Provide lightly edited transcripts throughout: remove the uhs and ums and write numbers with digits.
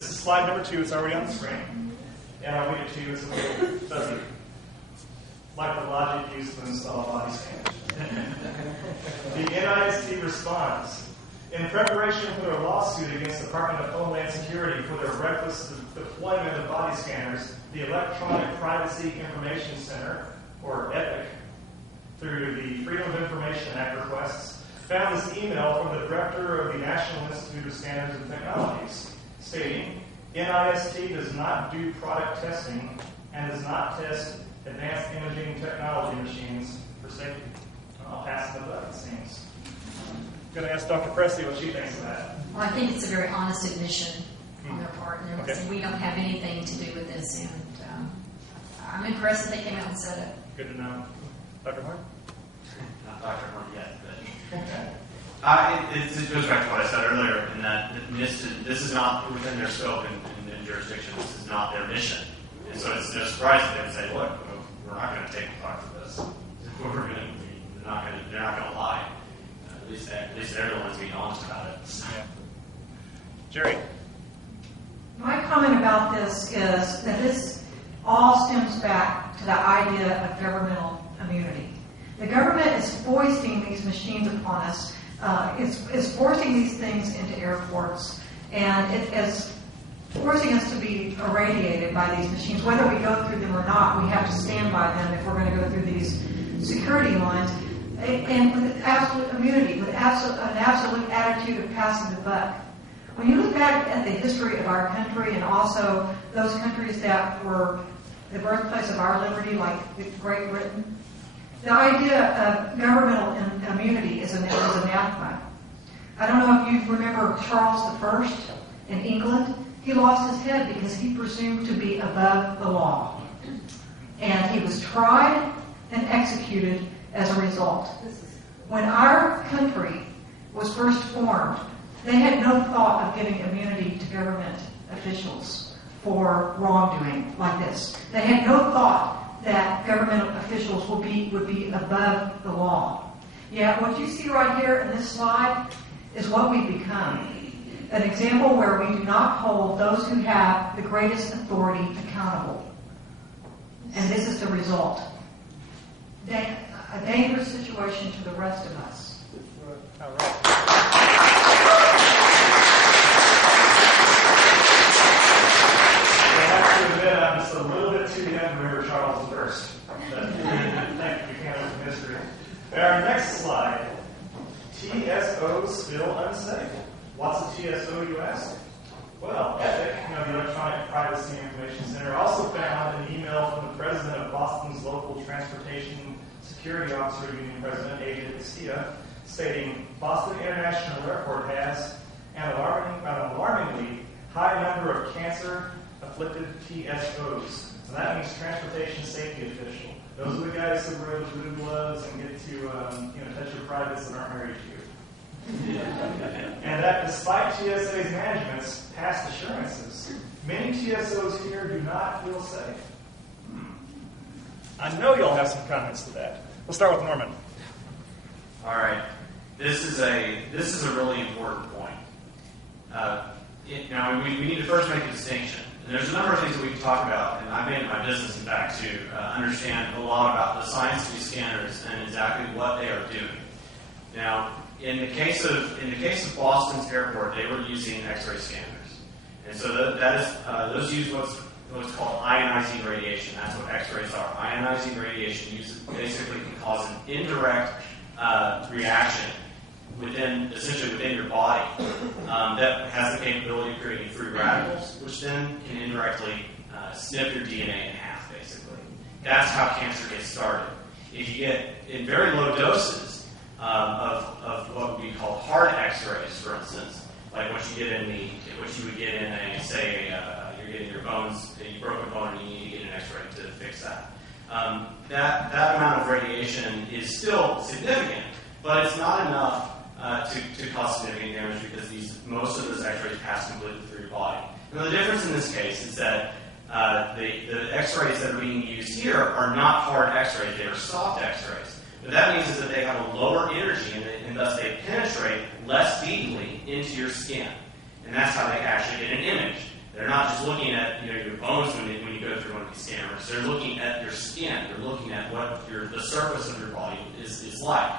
This is slide number 2. It's already on the screen. And I'll read it to you. It's a little fuzzy. Like the logic used to install body scanners. The NIST responds, in preparation for their lawsuit against the Department of Homeland Security for their reckless deployment of body scanners, the Electronic Privacy Information Center, or EPIC, through the Freedom of Information Act requests, found this email from the director of the National Institute of Standards and Technologies, stating, NIST does not do product testing and does not test advanced imaging technology machines for safety. I'll pass the buck, it seems. I'm going to ask Dr. Prestley what she thinks of that. Well, I think it's a very honest admission on their part, and they're saying we don't have anything to do with this, and I'm impressed that they came out and said it. Good to know. Dr. Horn? Not Dr. Horn yet, but it goes back to what I said earlier, in that this is not within their scope in jurisdiction. This is not their mission. And so it's no surprise that they would say, look, we're not going to take the part of this. They're not going to lie. At least they're the ones being honest about it. Yeah. Jerri? My comment about this is that this all stems back to the idea of governmental immunity. The government is foisting these machines upon us. It's forcing these things into airports, and it is forcing us to be irradiated by these machines. Whether we go through them or not, we have to stand by them if we're going to go through these security lines. And with absolute immunity, with an absolute attitude of passing the buck. When you look back at the history of our country and also those countries that were the birthplace of our liberty, like Great Britain, the idea of governmental immunity is anathema. I don't know if you remember Charles I in England. He lost his head because he presumed to be above the law. And he was tried and executed as a result. When our country was first formed, they had no thought of giving immunity to government officials for wrongdoing like this. They had no thought that government officials would be above the law. Yet what you see right here in this slide is what we've become. An example where we do not hold those who have the greatest authority accountable. And this is the result. A dangerous situation to the rest of us. All right. I have to admit, I'm just a little bit too young to remember Charles I. But thank you, Canada for history. Our next slide. TSO still unsafe. What's a TSO, you ask? Well, EPIC, the Electronic Privacy Information Center, also found an email from the president of Boston's local transportation security officer union president, Ada Casilla, stating Boston International Airport has an alarmingly high number of cancer-afflicted TSOs. So that means transportation safety official. Those are the guys who wear the blue gloves and get to touch your privates that aren't married to you. And that despite TSA's management's past assurances, many TSOs here do not feel safe. I know you'll have some comments to that. We'll start with Norman. All right. This is a really important point. Now, we need to first make a distinction. And there's a number of things that we can talk about, and I've made it my business, in fact, to understand a lot about the science of these scanners and exactly what they are doing. Now, in the case of Boston's airport, they were using X-ray scanners, and so those use what's called ionizing radiation. That's what X-rays are. Ionizing radiation basically can cause an indirect reaction essentially within your body that has the capability of creating free radicals, which then can indirectly snip your DNA in half, basically. That's how cancer gets started. If you get in very low doses of what would be called hard X-rays, for instance, like what you would get in you're getting your bones, you broke a bone and you need to get an X-ray to fix that. That amount of radiation is still significant, but it's not enough to cause significant damage because most of those X-rays pass completely through your body. Now, the difference in this case is that the X-rays that are being used here are not hard X-rays; they are soft X-rays. What that means is that they have a lower energy, and thus they penetrate less deeply into your skin, and that's how they actually get an image. not just looking at your bones when you go through one of these scanners. They're looking at your skin. They're looking at what the surface of your body is like.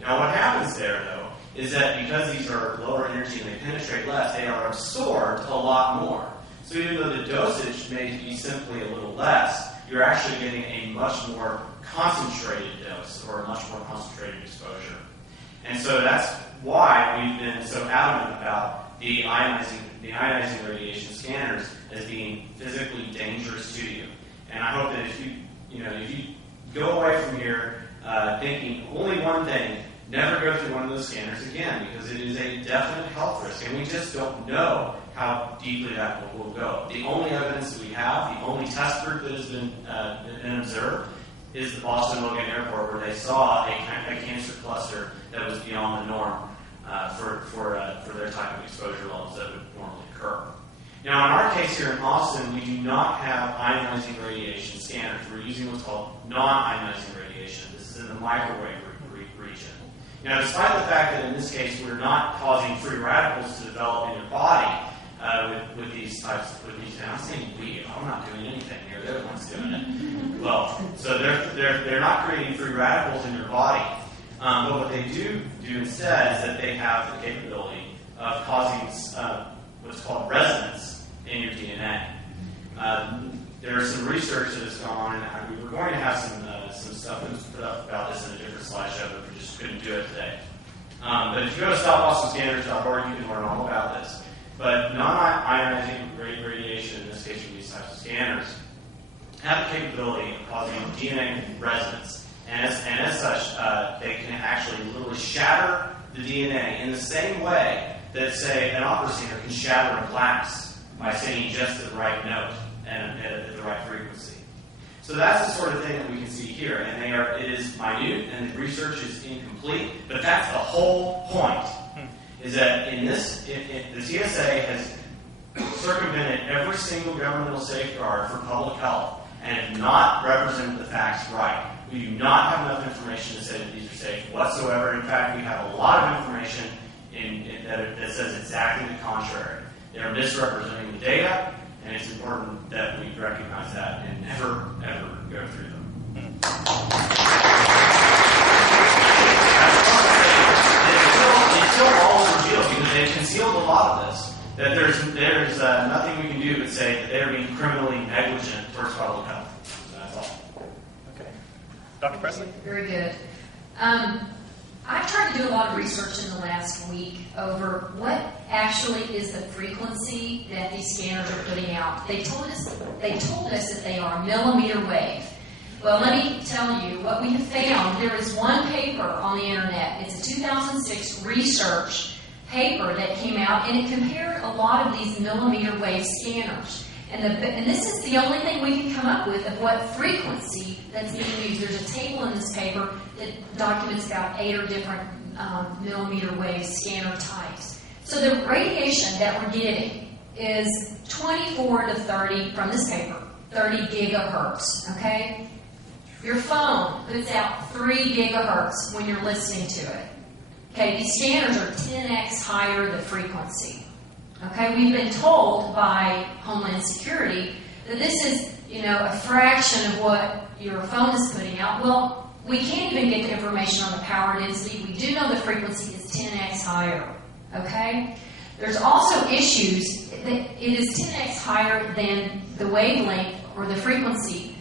Now, what happens there, though, is that because these are lower energy and they penetrate less, they are absorbed a lot more. So even though the dosage may be simply a little less, you're actually getting a much more concentrated dose or a much more concentrated exposure. And so that's why we've been so adamant about the ionizing radiation scanners as being physically dangerous to you. And I hope that if you go away from here thinking only one thing, never go through one of those scanners again, because it is a definite health risk, and we just don't know how deeply that will go. The only evidence that we have, the only test group that has been observed, is the Boston Logan Airport, where they saw a cancer cluster that was beyond the norm for their type of exposure levels that would normally occur. Now, in our case here in Austin, we do not have ionizing radiation scanners. We're using what's called non-ionizing radiation. This is in the microwave region. Now, despite the fact that in this case we're not causing free radicals to develop in your body with these types, and I'm saying we, I'm not doing anything here. They're the ones doing it. Well, so they're not creating free radicals in your body. But what they do instead is that they have the capability of causing what's called resonance in your DNA. There's some research that has gone on, and we were going to have some stuff that was put up about this in a different slideshow, but we just couldn't do it today. But if you go to stopbostonscanners.org, you can learn all about this. But non-ionizing radiation, in this case from these types of scanners, have the capability of causing DNA resonance. And as such, they can actually literally shatter the DNA in the same way that, say, an opera singer can shatter a glass by singing just the right note and at the right frequency. So that's the sort of thing that we can see here. And it is minute, and the research is incomplete, but that's the whole point, is that the TSA has circumvented every single governmental safeguard for public health and have not represented the facts right. We do not have enough information to say that these are safe whatsoever. In fact, we have a lot of information that says exactly the contrary. They are misrepresenting the data, and it's important that we recognize that and never, ever go through them. It's still all revealed because they've concealed a lot of this. That there's nothing we can do but say that they're being criminally negligent towards public health. So that's all. Okay. Dr. Prestley? Very good. I've tried to do a lot of research in the last week over what actually is the frequency that these scanners are putting out. They told us that they are millimeter wave. Well, let me tell you what we have found. There is one paper on the internet. It's a 2006 research paper that came out, and it compared a lot of these millimeter wave scanners. And this is the only thing we can come up with of what frequency that's being used. There's a table in this paper that documents about 8 or different millimeter wave scanner types. So the radiation that we're getting is 24 to 30, from this paper, 30 gigahertz, okay? Your phone puts out 3 gigahertz when you're listening to it. Okay, these scanners are 10x higher the frequency. Okay, we've been told by Homeland Security that this is, a fraction of what your phone is putting out. Well, we can't even get the information on the power density. We do know the frequency is 10x higher. Okay? There's also issues that it is 10x higher than the wavelength or the frequency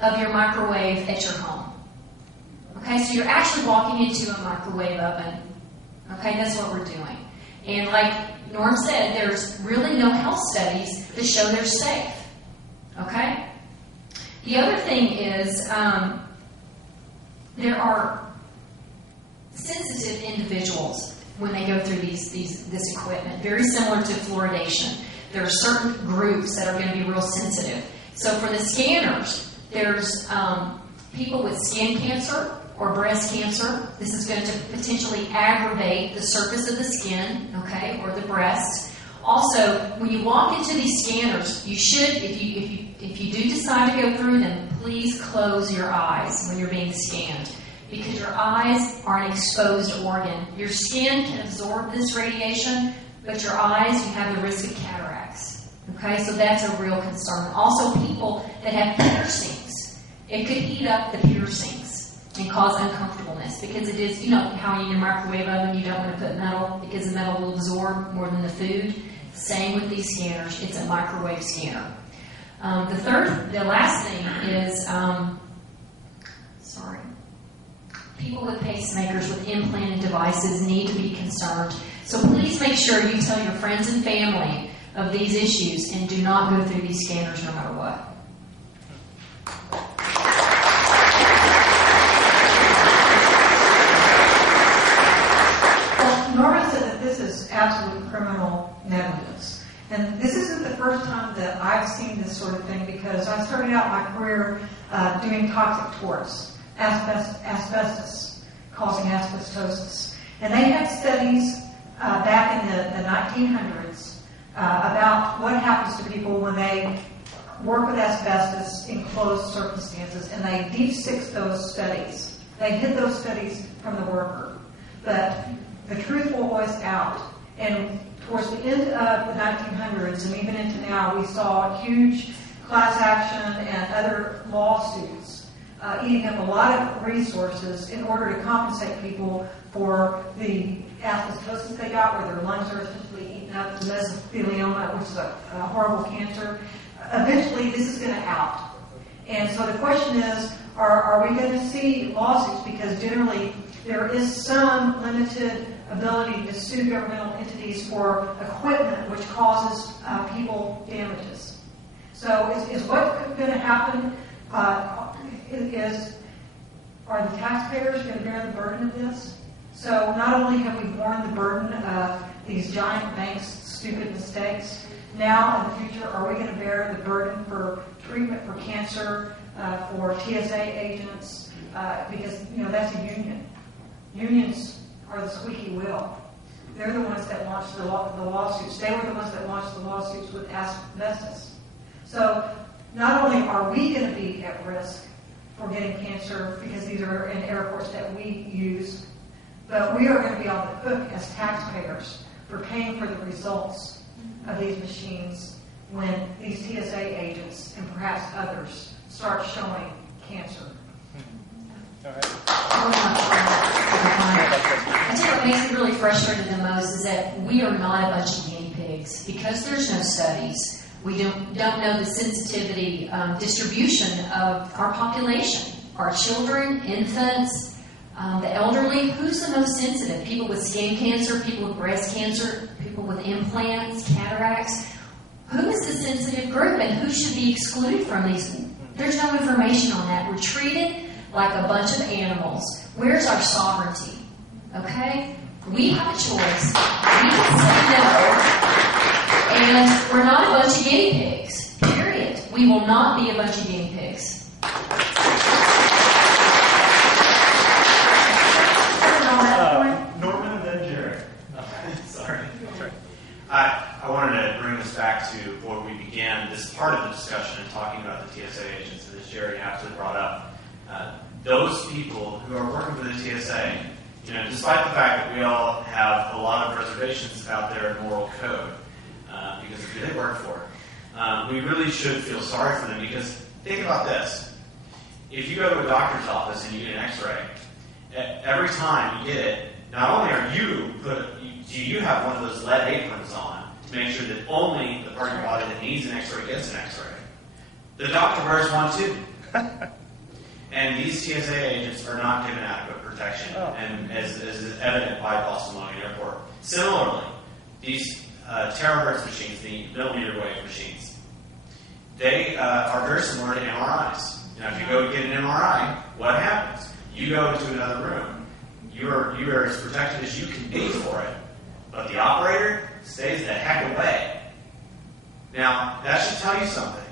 of your microwave at your home. Okay, so you're actually walking into a microwave oven. Okay, that's what we're doing. And like Norm said, there's really no health studies that show they're safe. Okay? The other thing is there are sensitive individuals when they go through this equipment, very similar to fluoridation. There are certain groups that are going to be real sensitive. So for the scanners, there's people with skin cancer or breast cancer. This is going to potentially aggravate the surface of the skin, okay, or the breast. Also, when you walk into these scanners, you should, if you do decide to go through them, please close your eyes when you're being scanned, because your eyes are an exposed organ. Your skin can absorb this radiation, but your eyes, you have the risk of cataracts. Okay, so that's a real concern. Also, people that have piercings, it could heat up the piercings and cause uncomfortableness because it is, how in your microwave oven you don't want to put metal because the metal will absorb more than the food. Same with these scanners. It's a microwave scanner. The last thing is, people with pacemakers with implanted devices need to be concerned. So please make sure you tell your friends and family of these issues and do not go through these scanners no matter what. Well, Norma said that this is absolute criminal negligence. And this isn't the first time that I've seen this sort of thing because I started out my career doing toxic torts, asbestos, causing asbestosis. And they had studies back in the 1900s about what happens to people when they work with asbestos in closed circumstances, and they deep-sixed those studies. They hid those studies from the worker. But the truth will always out. And towards the end of the 1900s and even into now, we saw huge class action and other lawsuits eating up a lot of resources in order to compensate people for the asbestosis they got, where their lungs are essentially eaten up, the mesothelioma, which is a horrible cancer. Eventually, this is going to out. And so the question is, are we going to see lawsuits? Because generally, there is some limited ability to sue governmental entities for equipment which causes people damages. So is what's going to happen are the taxpayers going to bear the burden of this? So not only have we borne the burden of these giant banks' stupid mistakes, now in the future, are we going to bear the burden for treatment for cancer, for TSA agents? Because, that's a union. Unions are the squeaky wheel. They're the ones that launched the lawsuits. They were the ones that launched the lawsuits with asbestos. So not only are we going to be at risk for getting cancer because these are in airports that we use, but we are going to be on the hook as taxpayers for paying for the results of these machines when these TSA agents and perhaps others start showing cancer. I tell you what makes me really frustrated the most is that we are not a bunch of guinea pigs. Because there's no studies, we don't know the sensitivity distribution of our population. Our children, infants, the elderly, who's the most sensitive? People with skin cancer, people with breast cancer, people with implants, cataracts. Who is the sensitive group and who should be excluded from these? There's no information on that. We're treated like a bunch of animals. Where's our sovereignty? Okay? We have a choice. We can say no. And we're not a bunch of guinea pigs. Period. We will not be a bunch of guinea pigs. Norman and then Jerry. Sorry. I wanted to bring this back to where we began this part of the discussion and talking about the TSA agents, and as Jerry actually brought up. Those people who are working for the TSA, despite the fact that we all have a lot of reservations about their moral code, because of who they work for, we really should feel sorry for them because think about this. If you go to a doctor's office and you get an x-ray, every time you get it, not only do you have one of those lead aprons on to make sure that only the part of your body that needs an x-ray gets an x-ray, the doctor wears one too. And these TSA agents are not given adequate protection, and as is evident by Boston Logan Airport. Similarly, these terahertz machines, the millimeter wave machines, they are very similar to MRIs. Now, if you go to get an MRI, what happens? You go into another room. You are as protected as you can be for it, but the operator stays the heck away. Now, that should tell you something.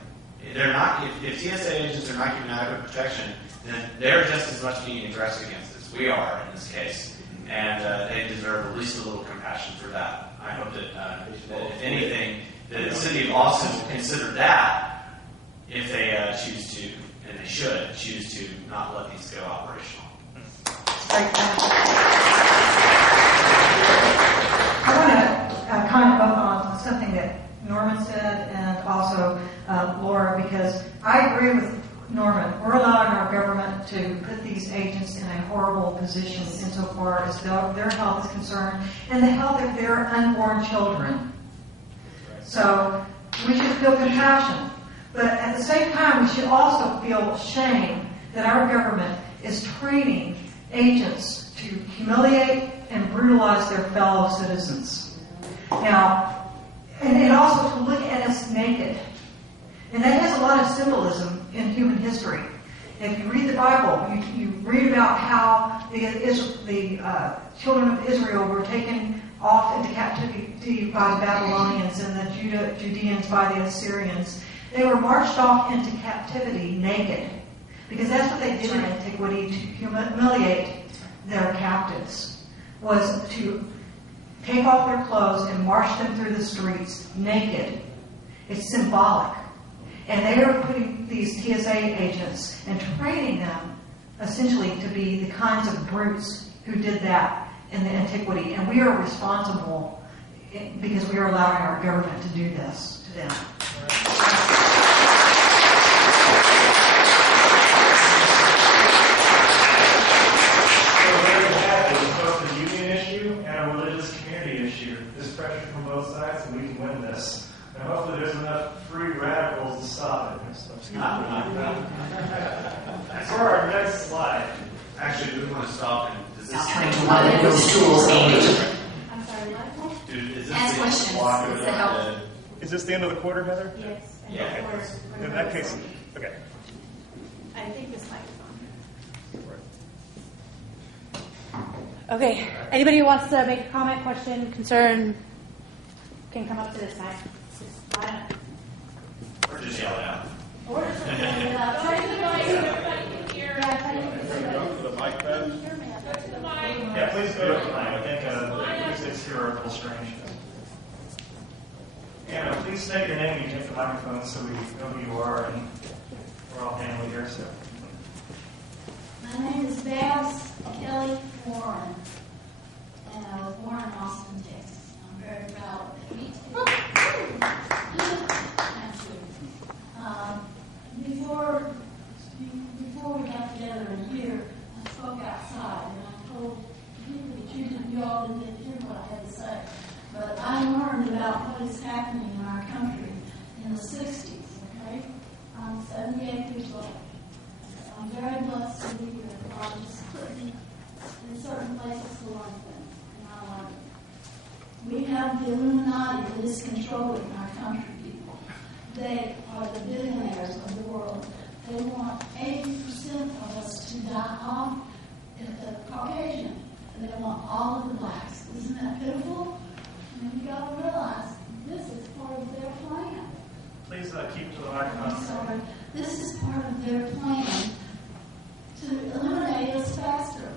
They're not. If TSA agents are not given adequate protection, then they're just as much being aggressed against as we are in this case, and they deserve at least a little compassion for that. I hope that if anything, the city of Austin will consider that if they choose to, and they should choose to not let these go operational. I want to comment both on something that Norman said and also Laura, because I agree with Norman. We're allowing our government to put these agents in a horrible position insofar as their health is concerned and the health of their unborn children. So we should feel compassion. But at the same time, we should also feel shame that our government is training agents to humiliate and brutalize their fellow citizens. Now, and also to look at us naked. And that has a lot of symbolism in human history. If you read the Bible, you read about how the children of Israel were taken off into captivity by the Babylonians and the Judeans by the Assyrians. They were marched off into captivity naked, because that's what they did in antiquity to humiliate their captives, was to take off their clothes and march them through the streets naked. It's symbolic. And they are putting these TSA agents and training them essentially to be the kinds of brutes who did that in the antiquity. And we are responsible because we are allowing our government to do this to them. Pressure from both sides, and we can win this. And hopefully there's enough free radicals to stop it. For our next slide. Actually, we want to stop and does this Not trying to one of those schools. I'm sorry, what? Dude, is this Ask the questions. walk over Does it the- help? Is this the end of the quarter, Heather? Yes. And Yeah. we're In that case, okay. I think this microphone. Okay. Anybody who wants to make a comment, question, concern, can come up to this side. Just line up. Or just yell it out. Or just line it up. Try to keep my ear. Everybody can hear. Yeah, try to keep it so Go to the mic pad. hear me. Go to the mic. Yeah, please go to the line. I think it's here a little strange. Anna, please state your name and take the microphone so we know who you are, and we're all family here. So. My name is Babs Kelly Warren, and I was born in Austin, Texas. I'm very proud of it. Me too. Thank you. Before we got together in here, I spoke outside, and I told people that you all didn't hear what I had to say. But I learned about what is happening in our country in the 60s, okay? I'm 78 years old. I'm very blessed to be here. I just couldn't in certain places to learn things, and I learned it. We have the Illuminati that is controlling our country, people. They are the billionaires of the world. They want 80% of us to die off at the Caucasian, and they want all of the blacks. Isn't that pitiful? And you got to realize this is part of their plan. Please keep to the microphone. I'm sorry. This is part of their plan to eliminate us faster.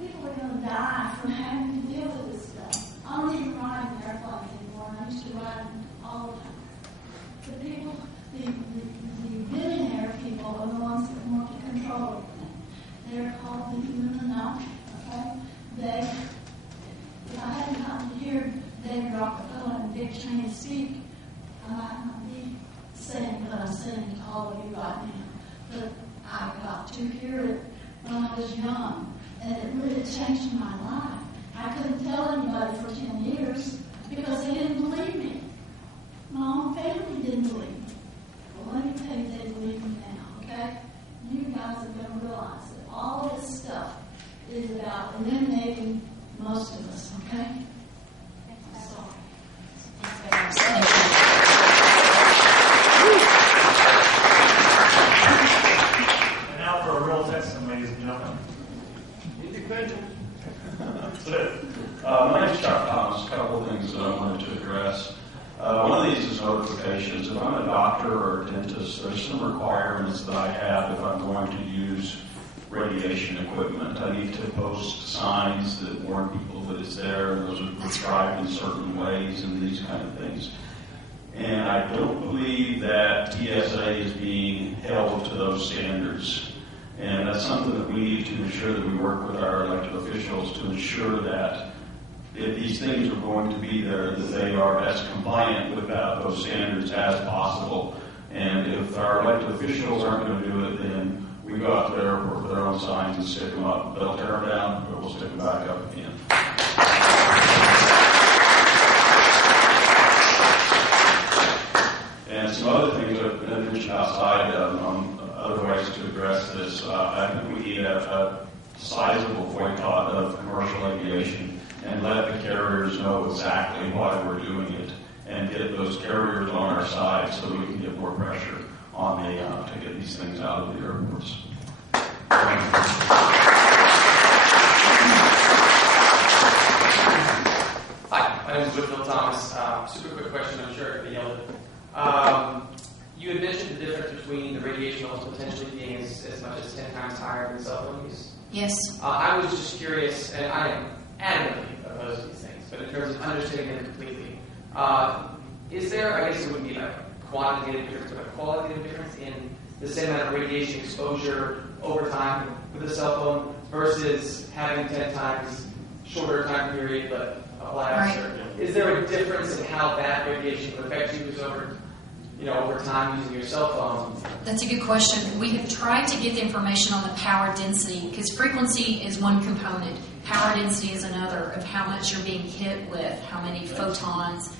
People are going to die from having to deal with this stuff. I don't even ride in airplanes anymore, and I used to ride them all the time. The people, the billionaire people are the ones that want to control everything. They're called the Illuminati, okay? If I hadn't gotten to hear David Rockefeller and Dick Cheney speak, I might not be saying what I'm saying to all of you right now. But I got to hear it when I was young, and it really changed my life. I couldn't tell anybody for 10 years because they didn't believe me. My own family didn't believe me. Well, let me tell you, they believe me now, okay? You guys are going to realize that all of this stuff is about eliminating most of us, okay? I'm sorry. And now for a real test, ladies and gentlemen. My name is Chuck Thomas. A couple of things that I wanted to address. One of these is notifications. If I'm a doctor or a dentist, there's some requirements that I have if I'm going to use radiation equipment. I need to post signs that warn people that it's there, and those are prescribed in certain ways and these kind of things. And I don't believe that TSA is being held to those standards. And that's something that we need to ensure that we work with our elected officials to ensure that if these things are going to be there, that they are as compliant with those standards as possible. And if our elected officials aren't going to do it, then we go out to the airport with our own signs and stick them up. They'll tear them down, but we'll stick them back up again. And some other things that I mentioned outside on other ways to address this. I think we need a sizable boycott of commercial aviation and let the carriers know exactly why we're doing it and get those carriers on our side so we can get more pressure on the to get these things out of the airports. Hi, my name is Whitfield Thomas. Super quick question, I'm sure it could be yelled at. You had mentioned the difference between the radiation levels potentially being as much as 10 times higher than cell phone use. Yes. I was just curious, and I am adamantly opposed to these things, but in terms of understanding them completely, is there, I guess it would be a quantitative difference, but a qualitative difference in the same amount of radiation exposure over time with a cell phone versus having 10 times shorter time period but a blast? Right. Is there a difference in how that radiation will affect you over time using your cell phone? That's a good question. We have tried to get the information on the power density because frequency is one component. Power density is another of how much you're being hit with, how many photons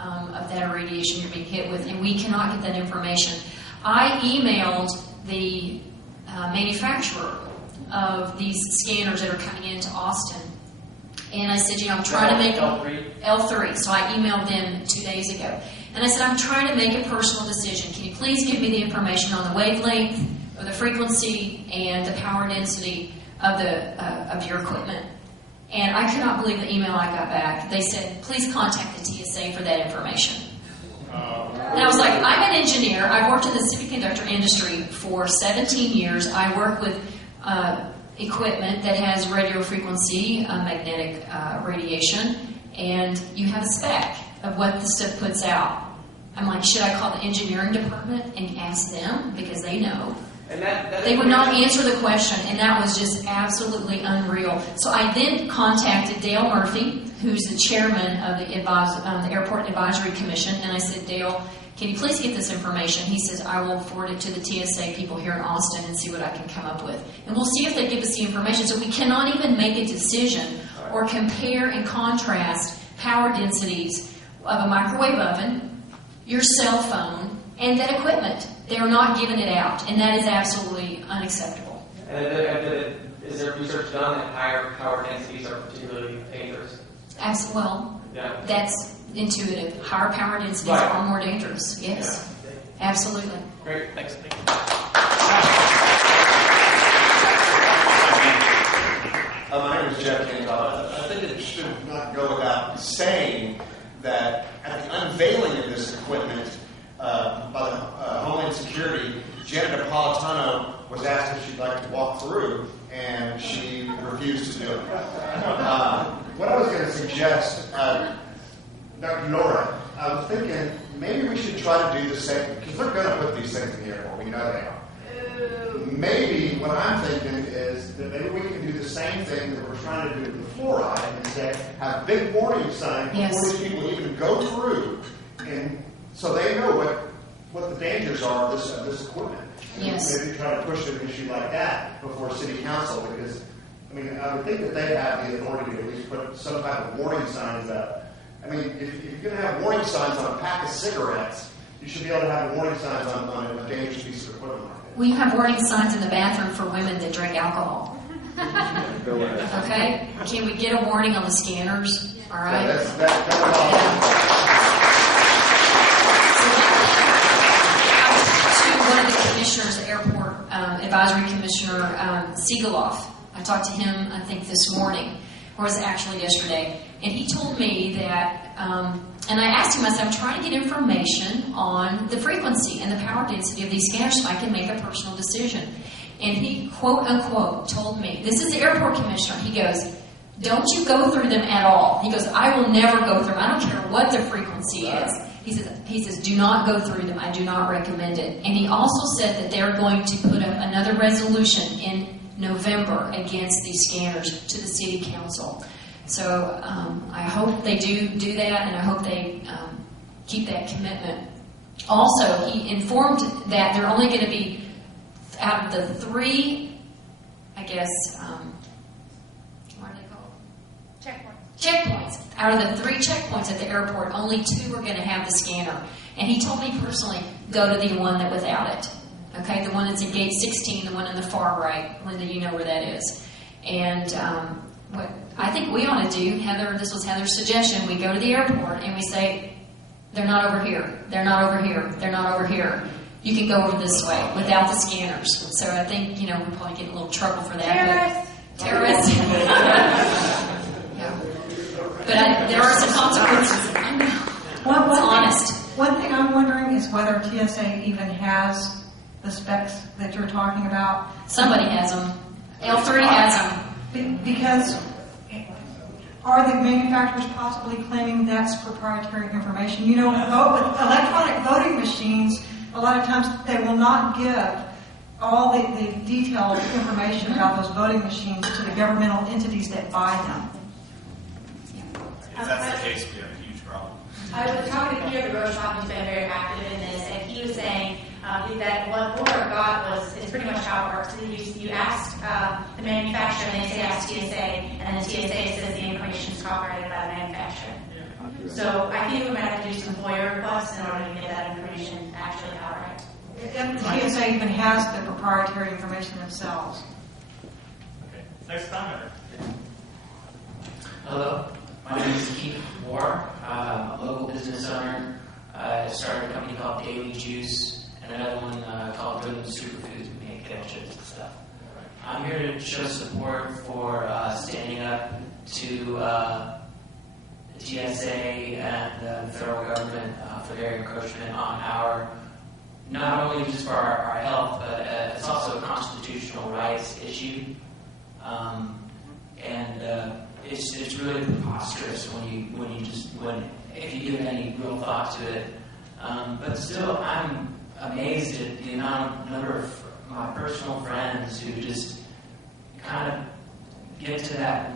of that radiation you're being hit with, and we cannot get that information. I emailed the manufacturer of these scanners that are coming into Austin, and I said, I'm trying to make L3. So I emailed them 2 days ago. And I said, I'm trying to make a personal decision. Can you please give me the information on the wavelength, or the frequency, and the power density of your equipment? And I could not believe the email I got back. They said, please contact the TSA for that information. And I was like, I'm an engineer. I've worked in the semiconductor industry for 17 years. I work with equipment that has radio frequency, magnetic radiation, and you have a spec of what the stuff puts out. I'm like, should I call the engineering department and ask them? Because they know. And that they would not answer the question, and that was just absolutely unreal. So I then contacted Dale Murphy, who's the chairman of the Airport Advisory Commission, and I said, Dale, can you please get this information? He says, I will forward it to the TSA people here in Austin and see what I can come up with. And we'll see if they give us the information. So we cannot even make a decision or compare and contrast power densities of a microwave oven, your cell phone, and that equipment. They're not giving it out, and that is absolutely unacceptable. And is there research done that higher power densities are particularly dangerous? Well, yeah. That's intuitive. Higher power densities are more dangerous. Yes, absolutely. Great, thanks. My name is Jeff Cantor. I think it should not go without saying that at the unveiling of this equipment by the Homeland Security, Janet Napolitano was asked if she'd like to walk through, and she refused to do it. What I was going to suggest, Dr. Nora, I was thinking maybe we should try to do the same, because they're going to put these things in the airport. We know they are. Maybe what I'm thinking is that maybe we can do the same thing that we're trying to do with the fluoride and say, have big warning signs before these people even go through, and so they know what the dangers are of this equipment. Yes. Maybe try to push an issue like that before City Council, because I mean I would think that they have the authority to at least put some type of warning signs up. I mean, if you're going to have warning signs on a pack of cigarettes, you should be able to have warning signs on a dangerous piece of equipment like that. We have warning signs in the bathroom for women that drink alcohol. Okay? Can we get a warning on the scanners? All right? To one of the commissioners, the Airport Advisory Commissioner, Siegeloff. I talked to him, I think, this morning, or was it actually yesterday, and he told me that, and I asked him, I said, I'm trying to get information on the frequency and the power density of these scanners so I can make a personal decision. And he, quote unquote, told me, this is the airport commissioner, he goes, don't you go through them at all. He goes, I will never go through them. I don't care what the frequency is. He says, do not go through them. I do not recommend it. And he also said that they're going to put up another resolution in November against these scanners to the city council. So I hope they do that, and I hope they keep that commitment. Also, he informed that they're only going to be, out of the 3, I guess, what are they called? Checkpoints. Out of the 3 checkpoints at the airport, only 2 are going to have the scanner. And he told me personally, go to the one that without it. Okay, the one that's in gate 16, the one in the far right. Linda, you know where that is. And what I think we ought to do, Heather, this was Heather's suggestion, we go to the airport and we say, they're not over here, they're not over here, they're not over here. You can go over this way without the scanners. So I think, we'll probably get in a little trouble for that. Terrorists. Yeah. But there are some consequences. I know. It's honest. One thing I'm wondering is whether TSA even has the specs that you're talking about. Somebody has them. L3 has them. Because are the manufacturers possibly claiming that's proprietary information? With electronic voting machines, a lot of times they will not give all the detailed information about those voting machines to the governmental entities that buy them. If that's the case, we have a huge problem. I was talking to Peter the Groschop, who's been very active in this, and he was saying that what Board got is pretty much how it works. You ask the manufacturer, and they say ask TSA, and then TSA says the information is copyrighted by the manufacturer. So I think we might have to do some FOIA requests in order to get that information actually outright. And TSA even has the proprietary information themselves. Okay. Next commenter. Hello, my name is Jerri Ward. I'm a local business owner. I started a company called Daily Juice and another one called Good Superfoods. We make ketchup and stuff. I'm here to show support for standing up to the TSA and the federal government for their encroachment on our, not only just for our health, but it's also a constitutional rights issue. It's really preposterous if you give any real thought to it. But still, I'm amazed at the number of my personal friends who just kind of get to that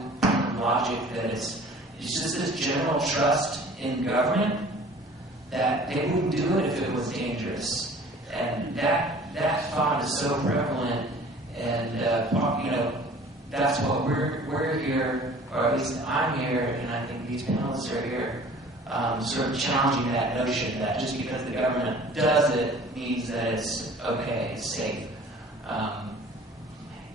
logic that it's just this general trust in government that they wouldn't do it if it was dangerous. And that thought is so prevalent, and that's what we're here, or at least I'm here, and I think these panelists are here, sort of challenging that notion that just because the government does it means that it's okay, it's safe.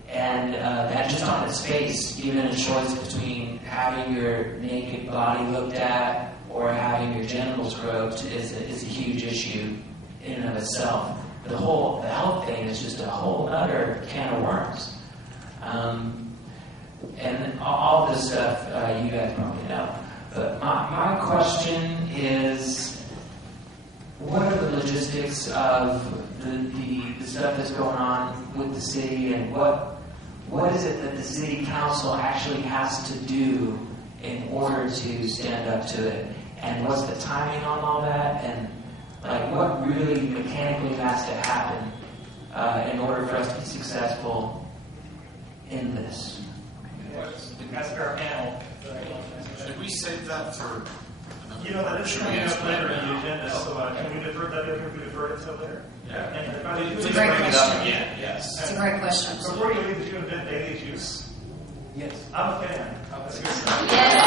That just on its face, even a choice between having your naked body looked at or having your genitals groped is a huge issue in and of itself. But the health thing is just a whole other can of worms. And all this stuff you guys probably know. But my question is, what are the logistics of the stuff that's going on with the city, and what is it that the city council actually has to do in order to stand up to it? And what's the timing on all that? And what really mechanically has to happen in order for us to be successful in this? Ask our panel. Should we save that for? That is coming up later in the agenda, so can we defer that? If we defer it till later? Yeah. It's a great question. Again, yes. It's a great question. Before you leave, did you invent Daily Juice? Yes. I'm a fan. That's good stuff. Yes.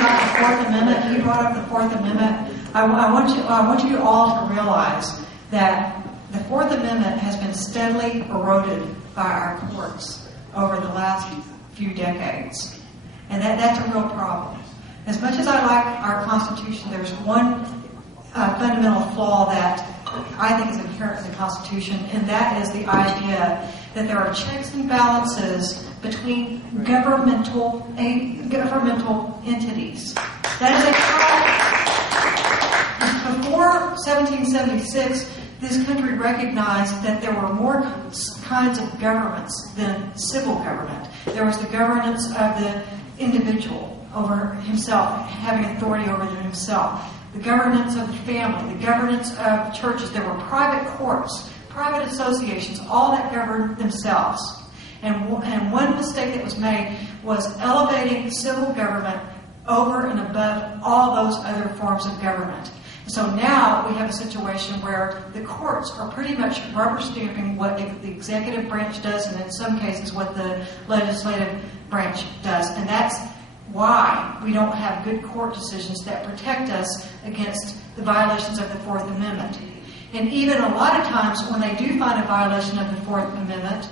About the Fourth Amendment, you brought up the Fourth Amendment. I want you all to realize that the Fourth Amendment has been steadily eroded by our courts over the last few decades, and that's a real problem. As much as I like our Constitution, there's one fundamental flaw that I think is inherent in the Constitution, and that is the idea that there are checks and balances between governmental entities. That is a problem. Before 1776, this country recognized that there were more kinds of governments than civil government. There was the governance of the individual over himself, having authority over himself, the governance of the family, the governance of churches. There were private courts, private associations, all that governed themselves. And one mistake that was made was elevating civil government over and above all those other forms of government. So now we have a situation where the courts are pretty much rubber stamping what the executive branch does, and in some cases what the legislative branch does. And that's why we don't have good court decisions that protect us against the violations of the Fourth Amendment. And even a lot of times when they do find a violation of the Fourth Amendment,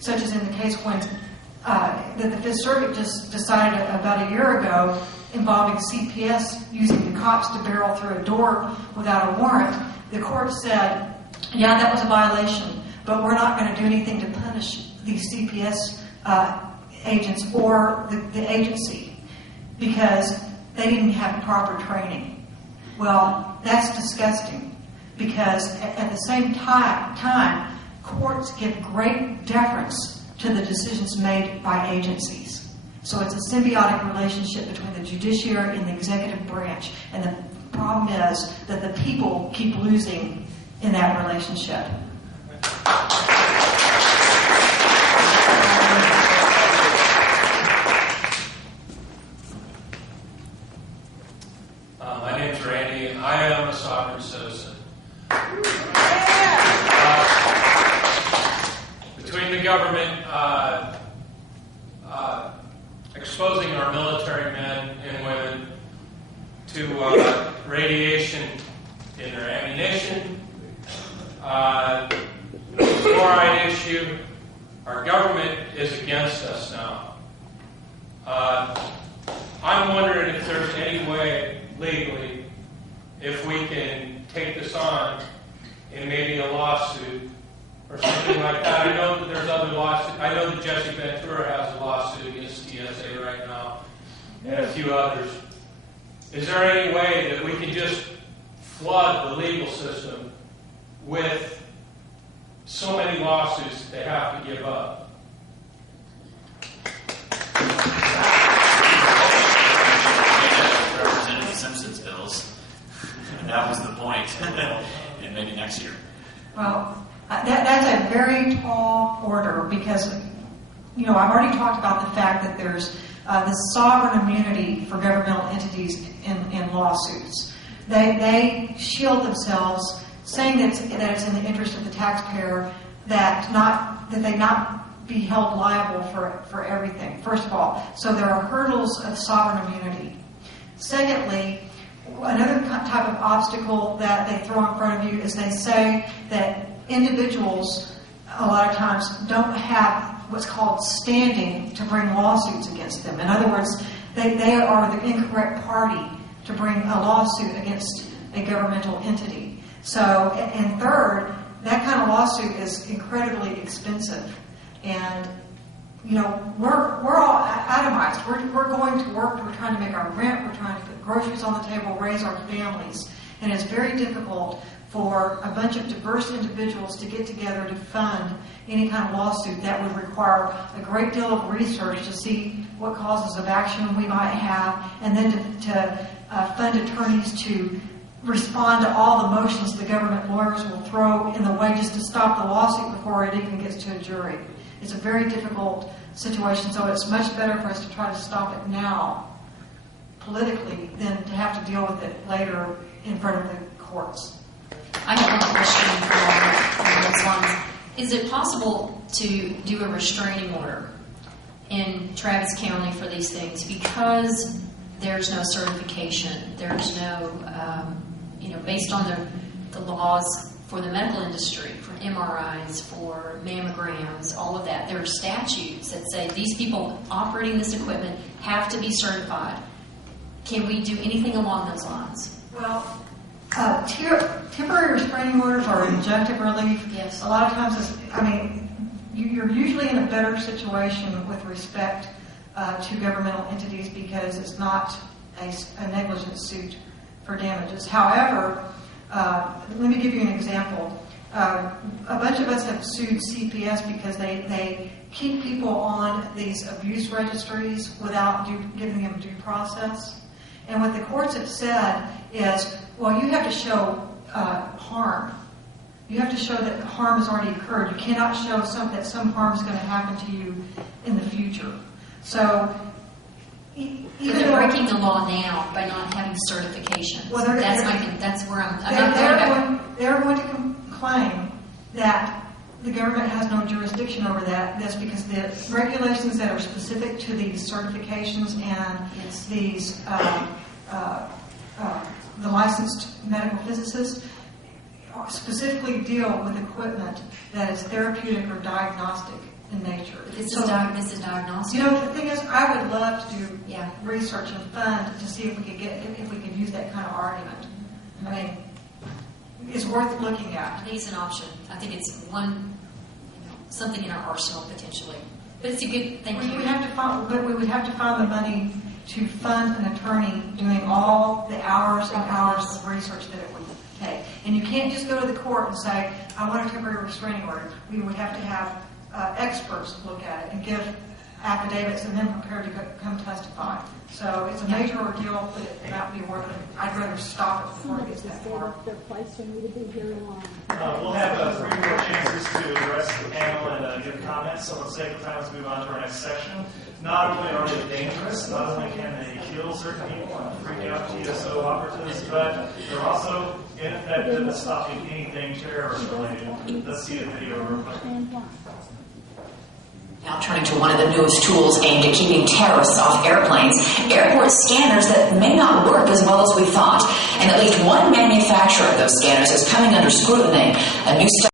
such as in the case when that the Fifth Circuit just decided about a year ago involving CPS using the cops to barrel through a door without a warrant, the court said, yeah, that was a violation, but we're not going to do anything to punish these CPS agents or the agency because they didn't have proper training. Well, that's disgusting because at the same time, courts give great deference to the decisions made by agencies. So it's a symbiotic relationship between the judiciary and the executive branch. And the problem is that the people keep losing in that relationship. My name's Randy. I am a sovereign citizen. Between the government exposing our military men and women to radiation in their ammunition, the fluoride issue, our government is against us now. I'm wondering if there's any way legally if we can take this on in maybe a lawsuit or something like that. I know that there's other lawsuits. I know that Jesse Ventura has a lawsuit against TSA right now, and a few others. Is there any way that we can just flood the legal system with so many lawsuits that they have to give up? Representative Simpson's bills. That was the point. And maybe next year. Well, that's a very tall order because, I've already talked about the fact that there's this sovereign immunity for governmental entities in lawsuits. They shield themselves, saying that it's in the interest of the taxpayer that they not be held liable for everything, first of all. So there are hurdles of sovereign immunity. Secondly, another type of obstacle that they throw in front of you is they say that individuals, a lot of times, don't have what's called standing to bring lawsuits against them. In other words, they are the incorrect party to bring a lawsuit against a governmental entity. So, and third, that kind of lawsuit is incredibly expensive. And, we're all itemized. We're going to work. We're trying to make our rent. We're trying to put groceries on the table, raise our families. And it's very difficult for a bunch of diverse individuals to get together to fund any kind of lawsuit. That would require a great deal of research to see what causes of action we might have, and then to fund attorneys to respond to all the motions the government lawyers will throw in the way just to stop the lawsuit before it even gets to a jury. It's a very difficult situation, so it's much better for us to try to stop it now politically than to have to deal with it later in front of the courts. I have one question along those lines. Is it possible to do a restraining order in Travis County for these things because there's no certification, there's no, based on the laws for the medical industry, for MRIs, for mammograms, all of that, there are statutes that say these people operating this equipment have to be certified. Can we do anything along those lines? Well, temporary restraining orders or injunctive relief, yes. A lot of times, you're usually in a better situation with respect to governmental entities because it's not a negligent suit for damages. However, let me give you an example. A bunch of us have sued CPS because they keep people on these abuse registries without giving them due process. And what the courts have said is, well, you have to show harm. You have to show that harm has already occurred. You cannot show that some harm is going to happen to you in the future. So, even they're breaking the law now by not having certifications. Well, that's where I'm not they're going to claim that the government has no jurisdiction over that. That's because the regulations that are specific to these certifications and these the licensed medical physicists specifically deal with equipment that is therapeutic or diagnostic in nature. This is diagnostic. You know, the thing is, I would love to do research and fund to see if we could use that kind of argument. I mean, it's worth looking at. I think it's an option. I think it's something in our arsenal potentially. But it's a good thing. We would have to find the money to fund an attorney doing all the hours and hours of research that it would take. And you can't just go to the court and say, I want a temporary restraining order. We would have to have experts look at it and give affidavits and then prepare to come testify. So it's a major ordeal, but it might be worth it. I'd rather stop it before it gets that far. We'll have 3 more chances to address the panel and give comments. So let's take the time to move on to our next section. Not only are they dangerous, not only can they kill certain people and freak out TSO operatives, but they're also ineffective at stopping anything terrorist related. Let's see the video real quick. Now turning to one of the newest tools aimed at keeping terrorists off airplanes, airport scanners that may not work as well as we thought. And at least one manufacturer of those scanners is coming under scrutiny. A new study